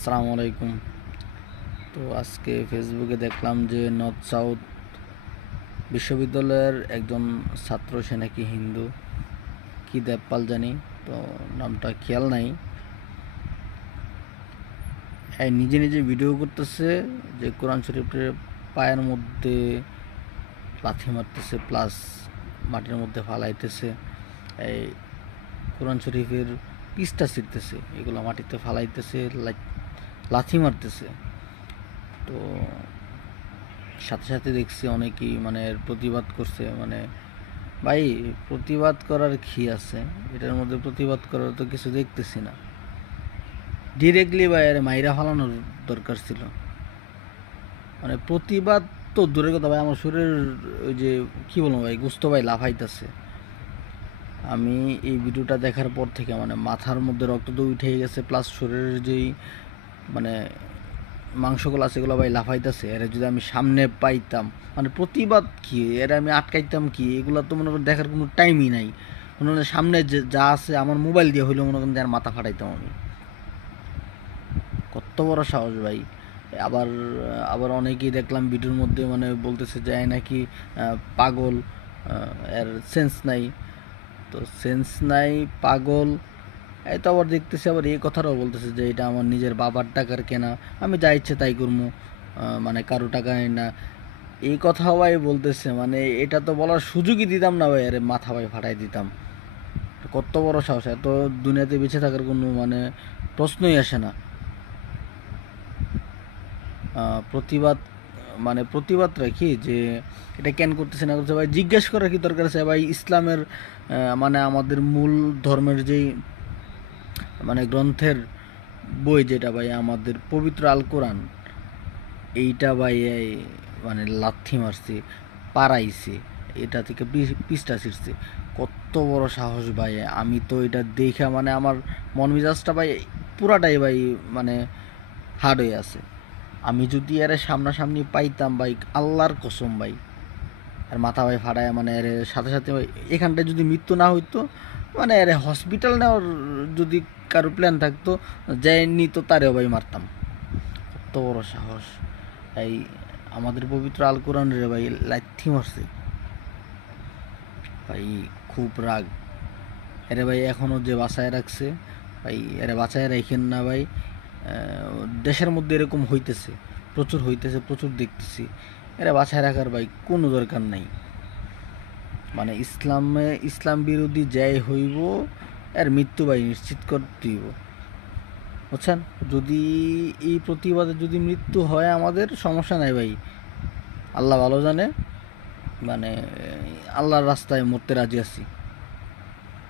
আসসালামু আলাইকুম। তো আজকে ফেসবুকে দেখলাম যে নর্থ সাউথ বিশ্ববিদ্যালয়ের একজন ছাত্র, সে নাকি হিন্দু, কি দেবপাল জানি, তো নামটা খেয়াল নাই। এই নিজে নিজে ভিডিও করতেছে যে কোরআন শরীফের পায়ের মধ্যে লাথি মারতেছে, প্লাস মাটির মধ্যে ফালাইতেছে। এই কোরআন শরীফের পিসটা ছিঁড়তেছে, এগুলো মাটিতে ফালাইতেছে, লাথি মারতেছে। তো সাথে সাথে দেখছি অনেকেই এর প্রতিবাদ করছে। ভাই, প্রতিবাদ করার কি আছে? এটার মধ্যে প্রতিবাদ করার তো কিছু দেখতেছি না। ডিরেক্টলি ভাই আরে মাইরা ফালানোর দরকার ছিল। প্রতিবাদ তো দূরের কথা ভাই, আমার শরীরের ওই যে কি বলবো ভাই, গুস্ত ভাই লাফাইতেছে। আমি এই ভিডিওটা দেখার পর থেকে মাথার মধ্যে রক্ত তো উঠে গেছে, প্লাস শরীরের যেই মানে মাংসগুলো আছে এগুলো ভাই লাফাইতেছে। এরা যদি আমি সামনে পাইতাম, প্রতিবাদ কি, এরা আমি আটকাইতাম কি? এগুলো তো মনে করেন দেখার কোনো টাইমই নাই। মনে করেন সামনে যা আছে আমার মোবাইল দিয়ে হইলেও মনে করেন যার মাথা ফাটাইতাম আমি। কত বড় সাহস ভাই! আবার আবার অনেকেই দেখলাম ভিডিওর মধ্যে বলতেছে যে নাকি পাগল, এর সেন্স নাই। তো সেন্স নাই, পাগল। এই তো আবার দেখতেছি আবার এই কথাটাও বলতেছে যে এটা আমার নিজের বাবার টাকার কেনা, আমি যা ইচ্ছে তাই করবো, কারো টাকা নেই না। এই কথাও ভাই বলতেছে, এটা তো বলার সুযোগই দিতাম না ভাই, আরে মাথা ভাই ফাটাই দিতাম। কত বড় সাহস! এত দুনিয়াতে বেঁচে থাকার কোনো প্রশ্নই আসে না। প্রতিবাদ প্রতিবাদ রাখি যে এটা কেন করতেছে না করতেছে ভাই, জিজ্ঞেস করার কি দরকার আছে ভাই? ইসলামের আমাদের মূল ধর্মের যেই গ্রন্থের বই, যেটা ভাই আমাদের পবিত্র আল কোরআন, এইটা ভাই লাথি মারছে, পাড়াইছে, এটা থেকে পিসটা ছিঁড়ছে। কত বড় সাহস ভাই! আমি তো এটা দেখে আমার মন মেজাজটা ভাই পুরাটাই ভাই হার্ড হয়ে আছে। আমি যদি এর সামনাসামনি পাইতাম ভাই, আল্লাহর কসম ভাই, আর মাথা ভাই ফাটায় এর সাথে সাথে ভাই এখানটায় যদি মৃত্যু না হইতো, এর হসপিটাল নেওয়ার যদি কারো প্ল্যান থাকতো, যাই নিত তারেও ভাই মারতাম। কত বড় সাহস! এই আমাদের পবিত্র আল কোরআন রে ভাই লাথি মারছে ভাই। খুব রাগ। এরে ভাই এখনও যে বাঁচায় রাখছে ভাই, এরে বাঁচায় রাখেন না ভাই। দেশের মধ্যে এরকম হইতেছে, প্রচুর হইতেছে, প্রচুর দেখতেছি। এরা বাঁচায় রাখার ভাই কোনো দরকার নাই। ইসলাম বিরোধী যাই হইব, এর মৃত্যু ভাই নিশ্চিত করতে হইব, বুঝছেন? যদি এই প্রতিবাদে যদি মৃত্যু হয় আমাদের, সমস্যা নাই ভাই, আল্লাহ ভালো জানে। মানে আল্লাহর রাস্তায় মরতে রাজি আছি।